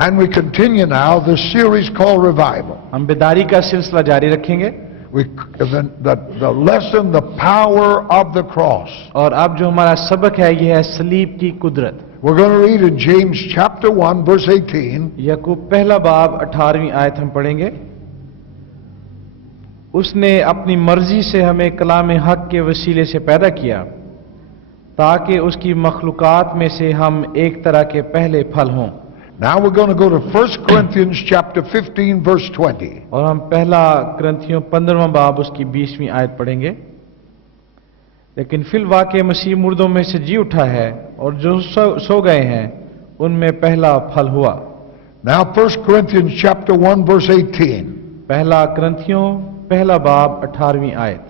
And we continue now the series called Revival. हम बेदारी का सिलसिला जारी रखेंगे The lesson, the power of the cross. और अब जो हमारा सबक है यह है सलीब की कुदरत। We're going to read in James chapter 1 verse 18. याकूब पहला बाब 18वीं आयत हम पढ़ेंगे। उसने अपनी मर्जी से हमें कलाम हक के वसीले से पैदा किया ताकि उसकी मखलूकात में से हम एक तरह के पहले फल हों। Now we're going to go to 1 Corinthians chapter 15 verse 20. और हम पहला ग्रंथियों 15वां बाब उसकी 20वीं आयत पढ़ेंगे। लेकिन फिल वाक़े मसीह मुर्दों में से जी उठा है और जो सो गए हैं उनमें पहला फल हुआ। Now 1 Corinthians chapter 1 verse 18. पहला ग्रंथियों पहला बाब 18वीं आयत।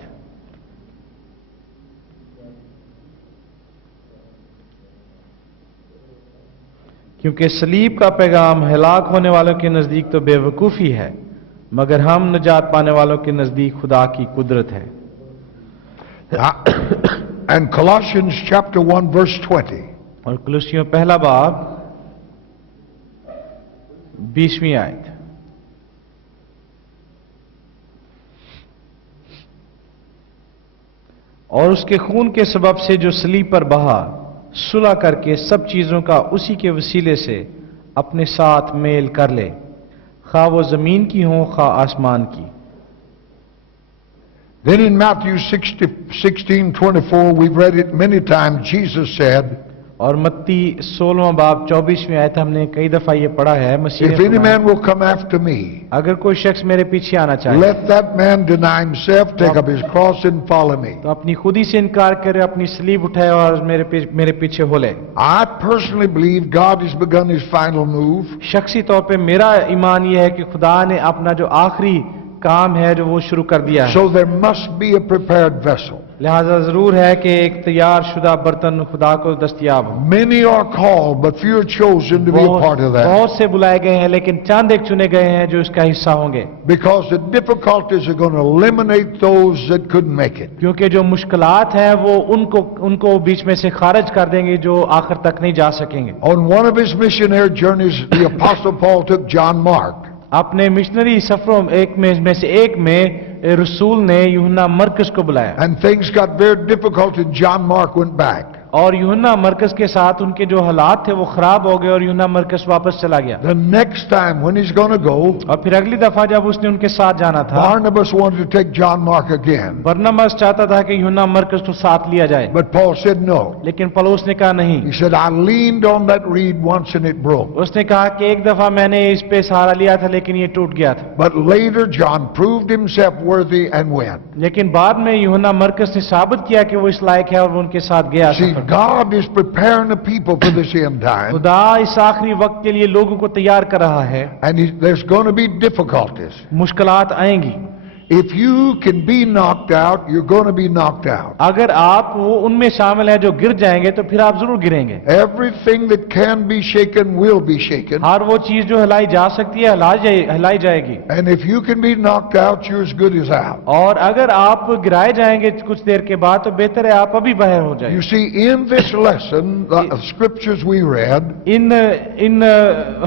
क्योंकि सलीब का पैगाम हलाक होने वालों के नजदीक तो बेवकूफ़ी है, मगर हम नजात पाने वालों के नजदीक खुदा की कुदरत है। And Colossians chapter 1 verse 20. और कुलुसियों पहला बाब 20वीं आयत। और उसके खून के सबब से जो सलीब पर बहा, सुलह करके सब चीजों का उसी के वसीले से अपने साथ मेल कर ले, खा वो जमीन की हो खा आसमान की। Then in Matthew 16:24, we've read it many times. Jesus said, और मत्ती 16वां बाब 24वीं आयत हमने कई दफा ये पढ़ा है। मसीह if any man will come after me, अगर कोई शख्स मेरे पीछे आना चाहे, let that man deny himself, take up his cross and follow me. तो अपनी खुदी से इनकार करे, अपनी सलीब उठाए और मेरे पीछे हो ले। I personally believe God has begun his final move. शख्सी तौर पे मेरा ईमान यह है कि खुदा ने अपना जो आखिरी काम है जो वो शुरू कर दिया है। So there must be a prepared vessel. लिहाजा जरूर है कि एक तैयार शुदा बर्तन खुदा को दस्तयाब हो। Many are called, but few are chosen to be a part of that. बहुत से बुलाए गए हैं लेकिन चंद एक चुने गए हैं जो इसका हिस्सा होंगे। Because the difficulties are going to eliminate those that couldn't make it. क्योंकि जो मुश्किलात हैं वो उनको बीच में से खारिज कर देंगे जो आखिर तक नहीं जा सकेंगे। On one of his missionary journeys, the Apostle Paul took John Mark. अपने मिशनरी सफरों एक में रसूल ने यूहन्ना मरकस को बुलाया। And things got very difficult and John Mark went back. और यूहन्ना मरकस के साथ उनके जो हालात थे वो खराब हो गए और यूहन्ना मरकस वापस चला गया। The next time when he's going to go, और फिर अगली दफा जब उसने उनके साथ जाना था, Barnabas wanted to take John Mark again. बरनबास चाहता था कि यूहन्ना मरकस को साथ लिया जाए, But Paul said no. लेकिन पौलुस ने कहा नहीं। He said, I leaned on that reed once and it broke. उसने कहा कि एक दफा मैंने इस पे सहारा लिया था लेकिन ये टूट गया था। But later John proved himself worthy and went. लेकिन बाद में यूहन्ना मरकस ने साबित किया कि वो इस लायक है और वो उनके साथ गया। See, God is preparing the people for this end time. खुदा इस आखिरी वक्त के लिए लोगों को तैयार कर रहा है। And there's going to be difficulties. मुश्किलात आएंगी। If you can be knocked out, you're going to be knocked out. अगर आप वो उनमें शामिल है जो गिर जाएंगे तो फिर आप जरूर गिरेंगे। Everything that can be shaken will be shaken. हर वो चीज जो हिलाई जा सकती है हिलाई जाएगी। And if you can be knocked out, you're as good as out. और अगर आप गिराए जाएंगे कुछ देर के बाद तो बेहतर है आप अभी बाहर हो जाए। You see, in this lesson, the scriptures we read, इन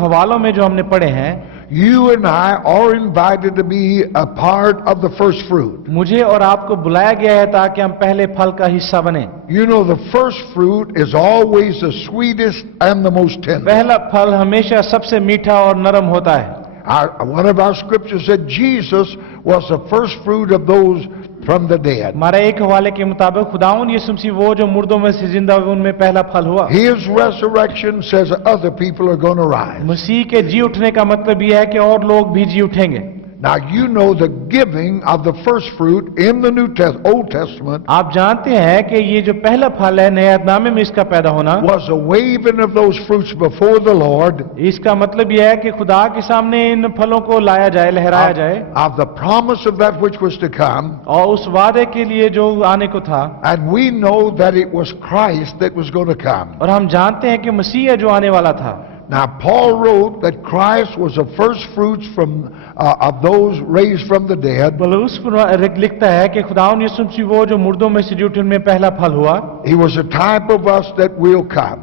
हवालों में जो हमने पढ़े हैं, you and I are invited to be a part of the first fruit. मुझे और आपको बुलाया गया है ताकि हम पहले फल का हिस्सा बने। You know, the first fruit is always the sweetest and the most tender. पहला फल हमेशा सबसे मीठा और नरम होता है। One of our scriptures said Jesus was the first fruit of those from the dead. हमारे एक हवाले के मुताबिक खुदावंद यीशु मसीह वो जो मुर्दों में से जिंदा हुए उनमें पहला फल हुआ। His resurrection says other people are going to rise. मसीह के जी उठने का मतलब यह है कि और लोग भी जी उठेंगे। Now you know the giving of the first fruit in the Old Testament आप जानते हैं कि ये जो पहला फल है नए अहदनामे में इसका पैदा होना, was a waving of those fruits before the Lord. इसका मतलब यह है कि खुदा के सामने इन फलों को लाया जाए, लहराया जाए, of the promise of that which was to come. और उस वादे के लिए जो आने को था। And we know that it was Christ that was going to come. और हम जानते हैं कि मसीह है जो आने वाला था। Now Paul wrote that Christ was the first fruits of those raised from the dead. पौलुस लिखता है कि खुदावंद यीशु मसीह वो जो मुर्दों में से जी उठे उनमें पहला फल हुआ। He was a type of us that will come.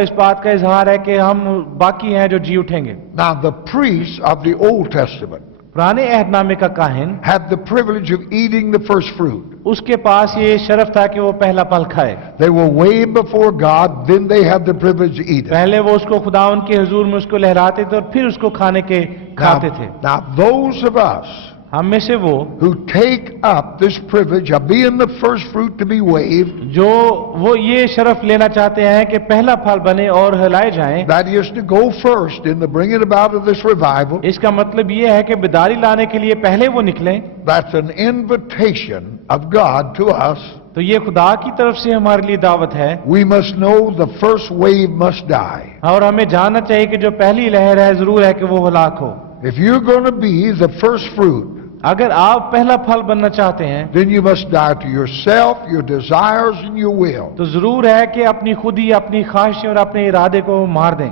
इस बात का इजहार है कि हम बाकी हैं जो जी उठेंगे। Now, the priests of the Old Testament पुराने अहदनामे का काहिन, had the privilege of eating the first fruit. उसके पास ये शरफ था कि वो पहला फल खाए। They were way before God, then they had the privilege to eat it. पहले वो उसको खुदावन के हुजूर में उसको लहराते थे और फिर उसको खाने के खाते थे। Now, those of us हम में से वो who take up this privilege of being the first fruit to be waved, जो वो ये शरफ लेना चाहते हैं कि पहला फल बने और हिलाए जाएं, that is to go first in the bringing about of this revival, इसका मतलब ये है कि बिदारी लाने के लिए पहले वो निकलें। that's an invitation of God to us. तो ये खुदा की तरफ से हमारे लिए दावत है, We must know the first wave must die. और हमें जानना चाहिए कि जो पहली लहर है जरूर है कि वो हलाक हो। If you're going to be the first fruit, अगर आप पहला फल बनना चाहते हैं then you must die to yourself, your desires, and your will. तो जरूर है कि अपनी खुद ही अपनी ख्वाहिशें और अपने इरादे को मार दें।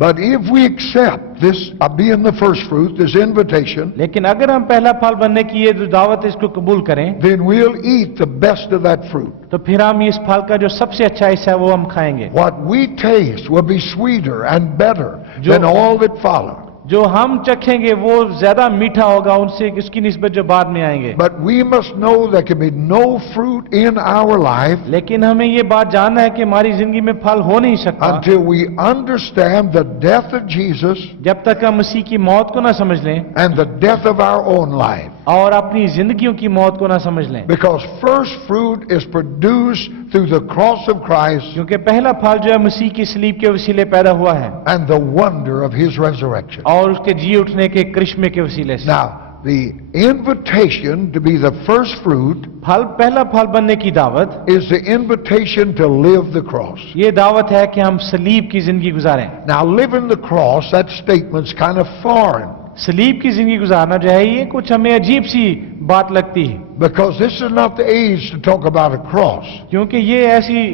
But if we accept this of being the first fruit, this invitation, लेकिन अगर हम पहला फल बनने की ये जो दावत है इसको कबूल करें, then we'll eat the best of that fruit. तो फिर हम इस फल का जो सबसे अच्छा हिस्सा है वो हम खाएंगे। What we taste will be sweeter and better जो- than all that follow. जो हम चखेंगे वो ज्यादा मीठा होगा उनसे इसकी निस्बत जो बाद में आएंगे। But we must know there can be no fruit in our life लेकिन हमें ये बात जानना है कि हमारी जिंदगी में फल हो नहीं सकता until we understand the death of Jesus जब तक हम मसीह की मौत को ना समझ लें and the death of our own life. और अपनी जिंदगियों की मौत को ना समझ लें। Because first fruit is produced through the cross of Christ क्योंकि पहला फल जो है मसीह की सलीब के वसीले पैदा हुआ है and the wonder of His resurrection. और उसके जी उठने के करिश्मे के वसीले से। Now, the invitation to be the first fruit पहला फल बनने की दावत, is the invitation to live the cross. ये दावत है कि हम सलीब की जिंदगी गुजारें। Now, living the cross, that statement's kind of foreign सलीब की जिंदगी गुजारना जो है ये कुछ हमें अजीब सी बात लगती है, because this is not the age to talk about a cross. क्योंकि ये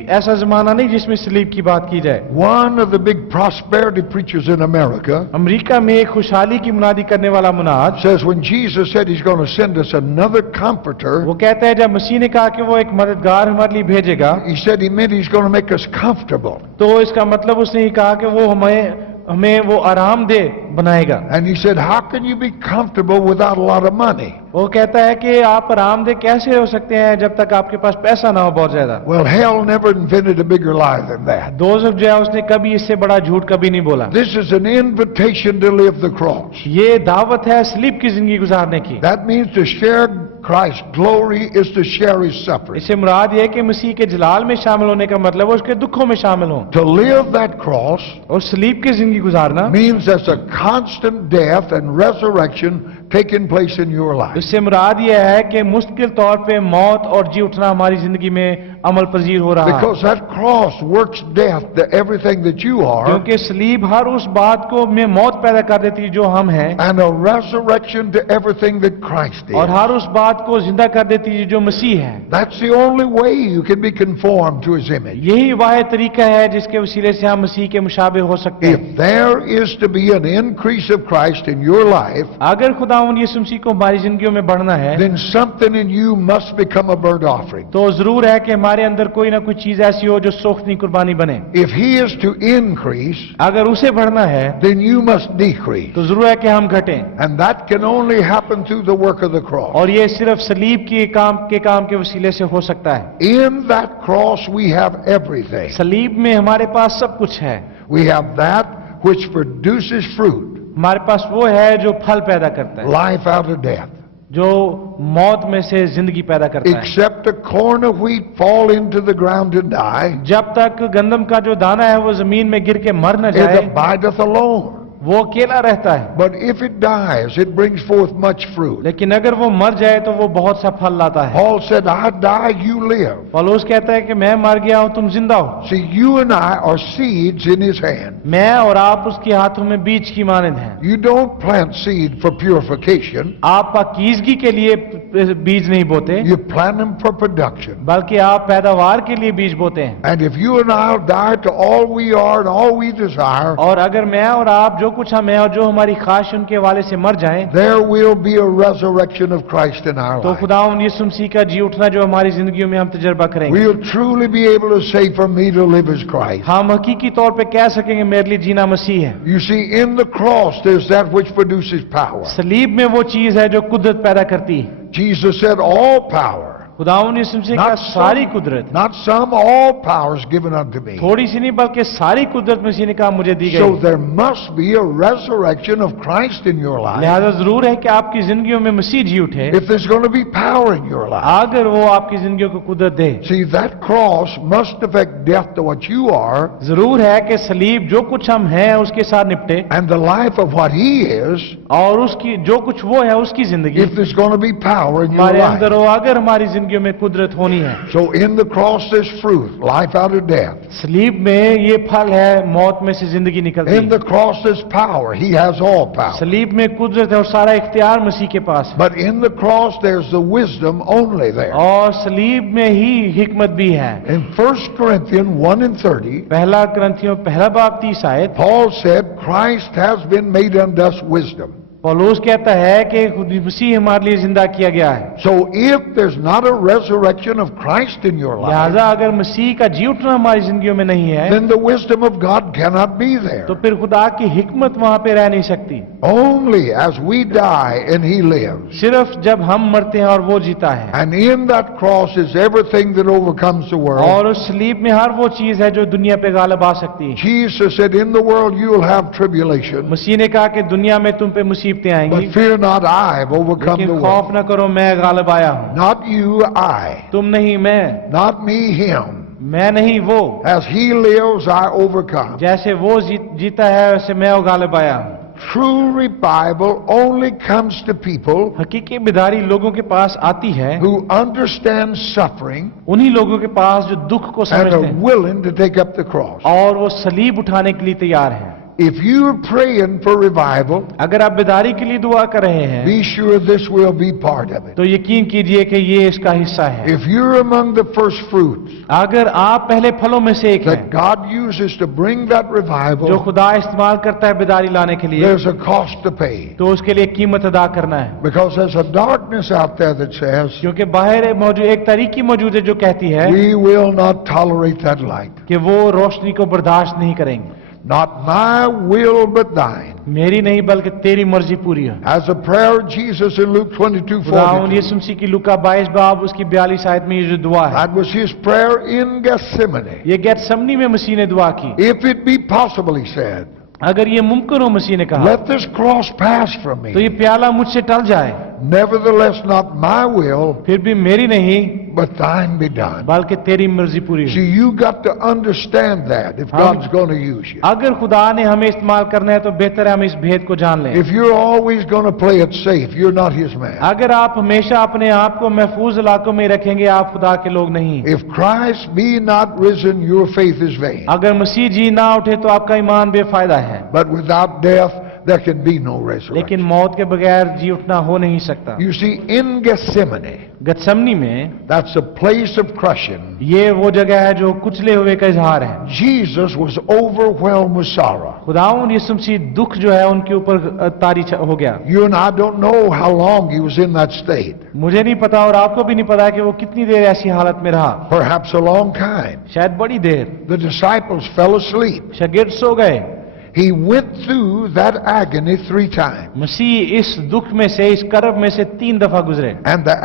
ऐसा जमाना नहीं जिसमें सलीब की बात की जाए। One of the big prosperity preachers in America America में एक खुशहाली की मुनादी करने वाला मुनाद says when Jesus said He's going to send us another comforter, वो कहता है जब मसीह ने कहा कि वो एक मददगार हमारे लिए भेजेगा, He said He meant He's going to make us comfortable. तो इसका मतलब उसने ये कहा कि वो हमें वो आरामदेह बनाएगा। And He said, how can you be comfortable without a lot of money? वो कहता है कि आप आरामदेह कैसे हो सकते हैं जब तक आपके पास पैसा ना हो बहुत ज्यादा। Well, hell never invented a bigger lie than that. दोज़ख जो है उसने कभी इससे बड़ा झूठ कभी नहीं बोला। This is an invitation to live the cross. ये दावत है सलीब की जिंदगी गुजारने की। That means to share Christ's glory is to share His suffering. इससे मुराद ये है कि मसीह के जलाल में शामिल होने का मतलब है उसके दुखों में शामिल हो। To live that cross और सलीब की जिंदगी गुजारना means there's a constant death and resurrection taking place in your life. इससे मुराद ये है कि मुस्तकिल तौर पे मौत और जी उठना हमारी जिंदगी में अमल पजीर हो रहा है, Because that cross works death to everything that you are क्योंकि सलीब हर उस बात को में मौत पैदा कर देती है जो हम हैं and a resurrection to everything that Christ और is. हर उस बात को जिंदा कर देती है जो मसीह है। That's the only way you can be conformed to His image. यही वाहिद तरीका है जिसके वसीले से हम मसीह के मुशाबे हो सकते हैं। If there is to be an increase of Christ in your life, अगर खुदावंद यीशु मसीह को हमारी जिंदगियों में बढ़ना है then something in you must become a burnt offering. तो जरूर है कि हमारे अंदर कोई ना कोई चीज ऐसी हो जो सोखनी कुर्बानी बने। If He is to increase, अगर उसे बढ़ना है then you must decrease. तो जरूर है कि हम घटें, And that can only happen through the work of the cross. और ये सिर्फ सलीब के काम के वसीले से हो सकता है। In that cross we have everything. सलीब में हमारे पास सब कुछ है। We have that which produces fruit, हमारे पास वो है जो फल पैदा करता है, life out of death. जो मौत में से जिंदगी पैदा करता है। Except a corn of wheat fall into the ground and die, जब तक गंदम का जो दाना है वो जमीन में गिर के मर न it जाए abideth alone. वो अकेला रहता है, But if it dies, it brings forth much fruit. लेकिन अगर वो मर जाए तो वो बहुत सा फल लाता है। Paul said, I die, you live. पौलुस कहता है कि मैं मर गया हूं तुम जिंदा हो। See, you and I are seeds in His hand. मैं और आप उसके हाथों में बीज की मानंद हैं। You don't plant seed for purification. आप पाकीज़गी के लिए बीज नहीं बोते, You plant them for production. बल्कि आप पैदावार के लिए बीज बोते हैं। And if you and I die to all we are and all we desire, और अगर मैं और आप जो जो कुछ हम हैं और जो हमारी ख्वाहिश उनके हवाले से मर जाएं, there will be a resurrection of Christ in our तो life. खुदावंद यीशु मसीह का जी उठना जो हमारी जिंदगियों में हम तजर्बा करेंगे, We'll truly be able to say, for me to live is Christ. हम हकीकी तौर पे कह सकेंगे मेरे लिए जीना मसीह है। You see, in the cross, there's that which produces power. सलीब में वो चीज है जो कुदरत पैदा करती है। Jesus said, all power, खुदावंद यीशु मसीह का सारी कुदरत, not some, all power is given unto me. थोड़ी सी नहीं बल्कि सारी कुदरत मसीह ने कहा मुझे दी So गई। there must be a resurrection of Christ in your life. लिहाजा जरूर है कि आपकी जिंदगियों में मसीह जी उठे, If there's going to be power in your life. अगर वो आपकी जिंदगियों को कुदरत दे। See, that cross must affect death to what you are जरूर है कि सलीब जो कुछ हम हैं उसके साथ निपटे, and the life of what he is, और उसकी जो कुछ वो है उसकी जिंदगी if there's going to be power in your हमारे अंदर life. हो, अगर हमारी जिंदगियों में कुदरत होनी है। So in the cross there's fruit, life out of death. सलीब में ये फल है, मौत में से जिंदगी निकलती In the है। cross there's power. He has all power. सलीब में कुदरत है और सारा इख्तियार मसीह के पास है। But in the cross there's the wisdom only there. और सलीब में ही हिकमत भी है। In 1 Corinthians 1:30, पहला ग्रंथियों पहला बाब 30 आयत, Paul said, Christ has been made unto us wisdom. पौलुस कहता है कि खुद मसीह हमारे लिए जिंदा किया गया है। So if there's not a resurrection of Christ in your life, लिहाजा अगर मसीह का जी उठना हमारी जिंदगियों में नहीं है, then the wisdom of God cannot be there. तो फिर खुदा की हिकमत वहां पे रह नहीं सकती। Only as we die and he lives. सिर्फ जब हम मरते हैं और वो जीता है। And in that cross is everything that overcomes the world. और उस सलीब में हर वो चीज है जो दुनिया पे गालिब आ सकती है। Jesus said, in the world you will have tribulation, मसीह ने कहा कि दुनिया में तुम पे मुसीबतें आएंगी, but fear not, I have overcome the लेकिन world. खौफ न करो, मैं गालिब आया हूँ। Not you, I. तुम नहीं मैं, Not me, him. मैं नहीं वो। As he lives, I overcome. जैसे वो जीता है वैसे मैं वो गालिब आया हूँ। True revival only comes to people हकीकी बिदारी लोगों के पास आती है, who understand suffering उन्हीं लोगों के पास जो दुख को and समझते are हैं willing to take up the cross. और वो सलीब उठाने के लिए तैयार हैं। If you're praying for revival, अगर आप बिदारी के लिए दुआ कर रहे हैं be sure this will be part of it. तो यकीन कीजिए कि ये इसका हिस्सा है। If you're among the first fruits अगर आप पहले फलों में से एक that हैं God uses to bring that जो revival, खुदा इस्तेमाल करता है बिदारी लाने के लिए, there's a cost to pay. तो उसके लिए कीमत अदा करना है। Because there's a darkness out there that says, क्योंकि बाहर मौजूद एक तारीकी मौजूद है जो कहती है we will not tolerate that light. कि वो रोशनी को बर्दाश्त नहीं करेंगे। Not my will, but thine. मेरी नहीं बल्कि तेरी मर्जी पूरी हो। As a prayer of Jesus in Luke खुदावंद 22:42. यीशु मसीह की लूका 22 बाब उसकी 42 आयत में ये जो दुआ है, That was his prayer in Gethsemane. ये गेतसमनी में मसीह ने दुआ की। If it be possible, he said, अगर ये मुमकिन हो, मसीह ने कहा, let this cross pass from तो ये me. प्याला मुझसे टल जाए, Nevertheless, not my will, फिर भी मेरी नहीं but thine be done. बल्कि तेरी मर्जी पूरी हो। See, you got to understand that if God's going to use you. अगर खुदा ने हमें इस्तेमाल करना है तो बेहतर है हम इस भेद को जान लें। If you're always going to play it safe, you're not his man. अगर आप हमेशा अपने आप को महफूज इलाकों में रखेंगे, आप खुदा के लोग नहीं। If Christ be not risen, your faith is vain. अगर मसीह जी ना उठे तो आपका ईमान बेफायदा है, But without death, there can be no लेकिन resurrection. मौत के बगैर जी उठना हो नहीं सकता। You see, in Gethsemane, गतसमनी में that's a place of crushing. ये वो जगह है जो कुचले हुए का इजहार है। Jesus was overwhelmed with sorrow. खुदावंद यीशु मसीह दुख जो है उनके ऊपर तारी हो गया। You and I don't know how long he was in that state. मुझे नहीं पता और आपको भी नहीं पता कि वो कितनी देर ऐसी हालत में रहा, Perhaps a long time. शायद बड़ी देर। The disciples fell asleep. शागिर्द सो गए। He went through that agony 3 times. मसीह इस दुख में से, इस करब में से 3 दफा गुजरे। And the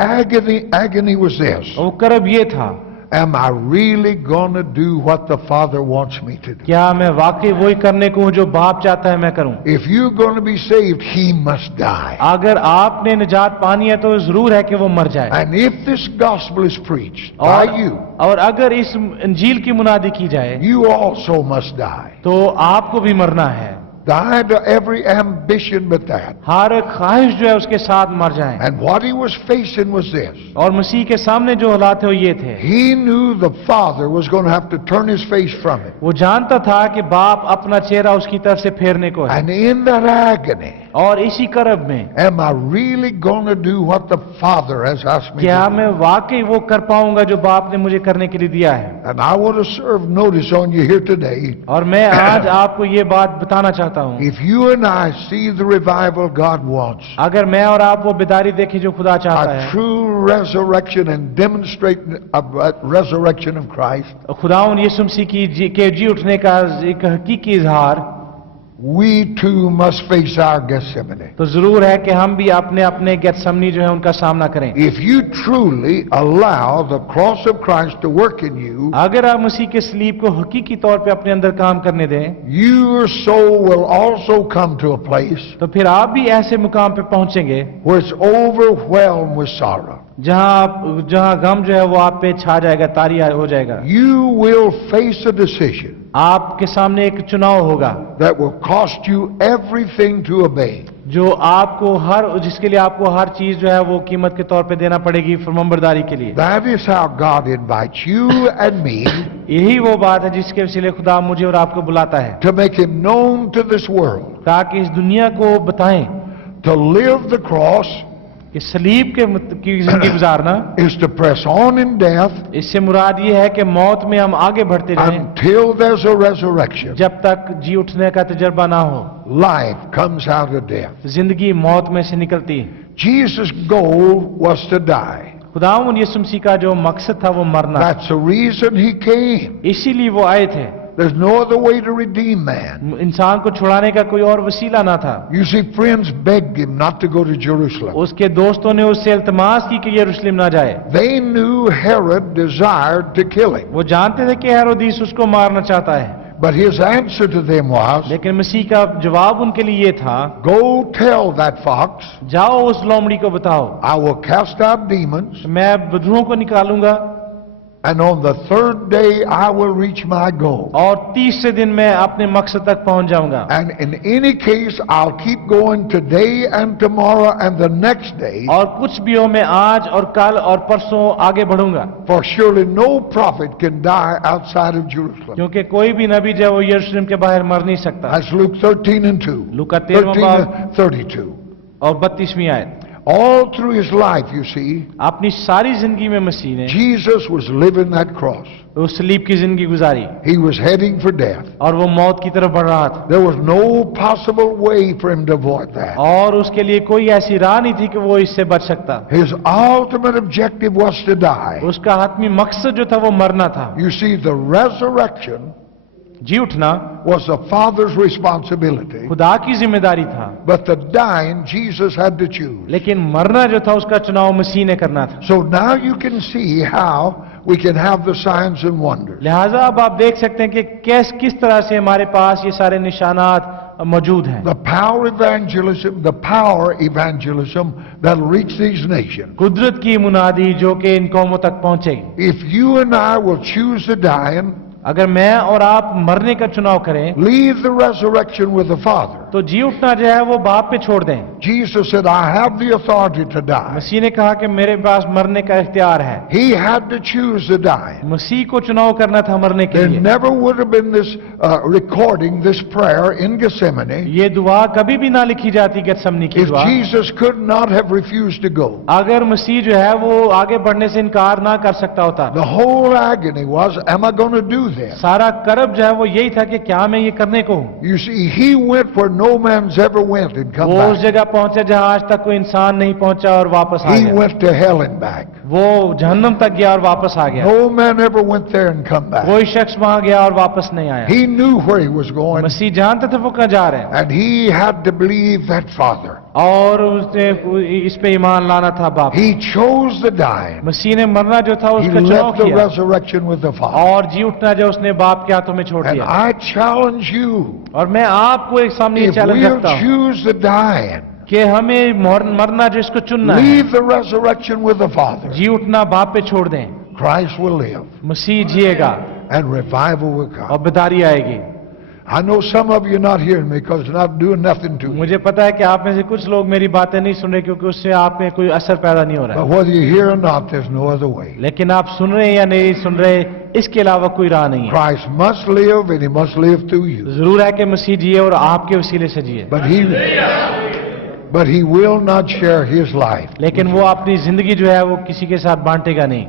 agony was this. और वो करब ये था, Am I really going to do what the Father wants me to do? क्या मैं वाकई वही करने को हूं जो बाप चाहता है मैं करूं? If you're going to be saved, he must die. अगर आपने निजात पानी है तो जरूर है कि वो मर जाए। And if this gospel is preached by you, और अगर इस इंजील की मुनादी की जाए you also must die. तो आपको भी मरना है। Die to every ambition but that. हर ख्वाहिश जो है उसके साथ मर जाए। And what he was facing was this. और मसीह के सामने जो हालात है वो ये थे, He knew the Father was going to have to turn his face from him. वो जानता था कि बाप अपना चेहरा उसकी तरफ से फेरने को है। And in that agony, और इसी कर्ब में Am I really going to do what the Father has asked me क्या to do? मैं वाकई वो कर पाऊंगा जो बाप ने मुझे करने के लिए दिया है? And I want to serve notice on you here today. और मैं आज आपको ये बात बताना चाहता हूँ, If you and I see the revival God wants, अगर मैं और आप वो बेदारी देखें जो खुदा चाहता a है, true resurrection and demonstrate a resurrection of Christ, खुदावंद यीशु मसीह के जी उठने का एक हकीकी इजहार, we too must face our Gethsemane. तो जरूर है कि हम भी अपने अपने गेतसमनी जो है उनका सामना करें। If you truly allow the cross of Christ to work in you, अगर आप मसीह के सलीब को हकीकी तौर पे अपने अंदर काम करने दें, your soul will also come to a place तो फिर आप भी ऐसे मुकाम पे पहुंचेंगे where it's overwhelmed with sorrow. जहां गम जो है वो आप पे छा जाएगा, तारी हो जाएगा। You will face a decision आपके सामने एक चुनाव होगा that will cost you everything to obey. जो आपको जिसके लिए आपको हर चीज जो है वो कीमत के तौर पे देना पड़ेगी फरमाबरदारी के लिए। That is how God invites you and me यही वो बात है जिसके वसीले खुदा मुझे और आपको बुलाता है to make Him known to this world, ताकि इस दुनिया को बताएं to live the cross कि सलीब की जिंदगी गुजारना is to press on in death इससे मुराद ये है कि मौत में हम आगे बढ़ते रहें until there's a resurrection. जब तक जी उठने का तजर्बा ना हो। Life comes out of death. जिंदगी मौत में से निकलती है। Jesus' goal was to die. खुदावंद यीशु मसीह का जो मकसद था वो मरना, That's the reason He came. इसीलिए वो आए थे। There's no other way to redeem man. इंसान को छुड़ाने का कोई और वसीला ना था। You see, friends begged Him not to go to Jerusalem. उसके दोस्तों ने उससे इल्तमास की कि यरूशलेम ना जाए। They knew Herod desired to kill him. वो जानते थे कि हेरोदीस उसको मारना चाहता है, But his answer to them was, लेकिन मसीह का जवाब उनके लिए ये था, go tell that fox, जाओ उस लोमड़ी को बताओ I will cast out demons, मैं बदरूहों को निकालूंगा and on the third day I will reach my goal. और तीसरे दिन मैं अपने मकसद तक पहुंच जाऊंगा। And in any case, I'll keep going today and tomorrow and the next day, और कुछ भी हो मैं आज और कल और परसों आगे बढ़ूंगा, for surely no prophet can die outside of Jerusalem. क्योंकि कोई भी नबी जो है वो यरूशलेम के बाहर मर नहीं सकता। That's Luke 13 and 2. लूका 13वां 13 बाब and 32. और 32वीं आयत। All through his life, you see, अपनी सारी जिंदगी में मसीह ने Jesus was living that cross. उस सलीब की जिंदगी गुजारी He was heading for death. और वो मौत की तरफ बढ़ रहा था, There was no possible way for him to avoid that. और उसके लिए कोई ऐसी राह नहीं थी कि वो इससे बच सकता। His ultimate objective was to die. उसका हतमी मकसद जो था वो मरना था। You see, the resurrection जी उठना was the Father's responsibility, खुदा की जिम्मेदारी था, but the dying Jesus had to choose. लेकिन मरना जो था उसका चुनाव मसीह ने करना था। So now you can see how we can have the signs and wonders. लिहाजा अब आप देख सकते हैं कि किस तरह से हमारे पास ये सारे निशानात मौजूद हैं। The power evangelism that'll reach these nations. कुदरत की मुनादी जो कि इन कौमों तक पहुंचेगी। If you and I will choose the dying, अगर मैं और आप मरने का चुनाव करें, leave the resurrection with the Father. तो जी उठना जो है वो बाप पे छोड़ दें। Jesus said, I have the authority to die. मसीह ने कहा कि मेरे पास मरने का इख्तियार है। He had to choose the dying. मसीह को चुनाव करना था मरने के There लिए। never would have been this recording, this prayer in Gethsemane, ये दुआ कभी भी ना लिखी जाती गेतसमनी की if दुआ, Jesus could not have refused to go. अगर मसीह जो है वो आगे बढ़ने से इनकार ना कर सकता होता। The whole agony was, am I going to do this? सारा करब जो है वो यही था कि क्या मैं ये करने को हूँ। You see, he went where no man's ever went and come वो उस back. जगह पहुंचे जहां आज तक कोई इंसान नहीं पहुंचा और वापस आ He गया। went to hell and back. वो जहन्नम तक गया और वापस आ गया। No man ever went there and come back. कोई शख्स वहां गया और वापस नहीं आया। He knew where he was going, मसीह जानते थे वो कहाँ जा रहे हैं, and he had to believe that Father. और उसने इस पे ईमान लाना था बाप। He chose the dying. मसीह ने मरना जो था He उसका चुनाव left the किया, resurrection with the Father. और जी उठना जो उसने बाप के हाथों में छोड़ And दिया। I challenge you, और मैं आपको एक सामने ये if चैलेंज we'll रखता हूँ choose the dying, कि हमें मरना जो इसको चुनना है, leave the resurrection with the Father, जी उठना बाप पे छोड़ दें, Christ will live Masih जिएगा and revival will और come. बेदारी आएगी। I know some of you not hearing me because it's not doing nothing to you. मुझे पता है कि आप में से कुछ लोग मेरी बातें नहीं सुन रहे क्योंकि उससे आप में कोई असर पैदा नहीं हो रहा But है, whether you hear or not, there's no other way. लेकिन आप सुन रहे हैं या नहीं सुन रहे, इसके अलावा कोई राह नहीं है। Christ must live and he must live through you. जरूर है कि मसीह जिए और आपके वसीले से जिए, But he but he will not share his life. लेकिन वो अपनी जिंदगी जो है वो किसी के साथ बांटेगा नहीं.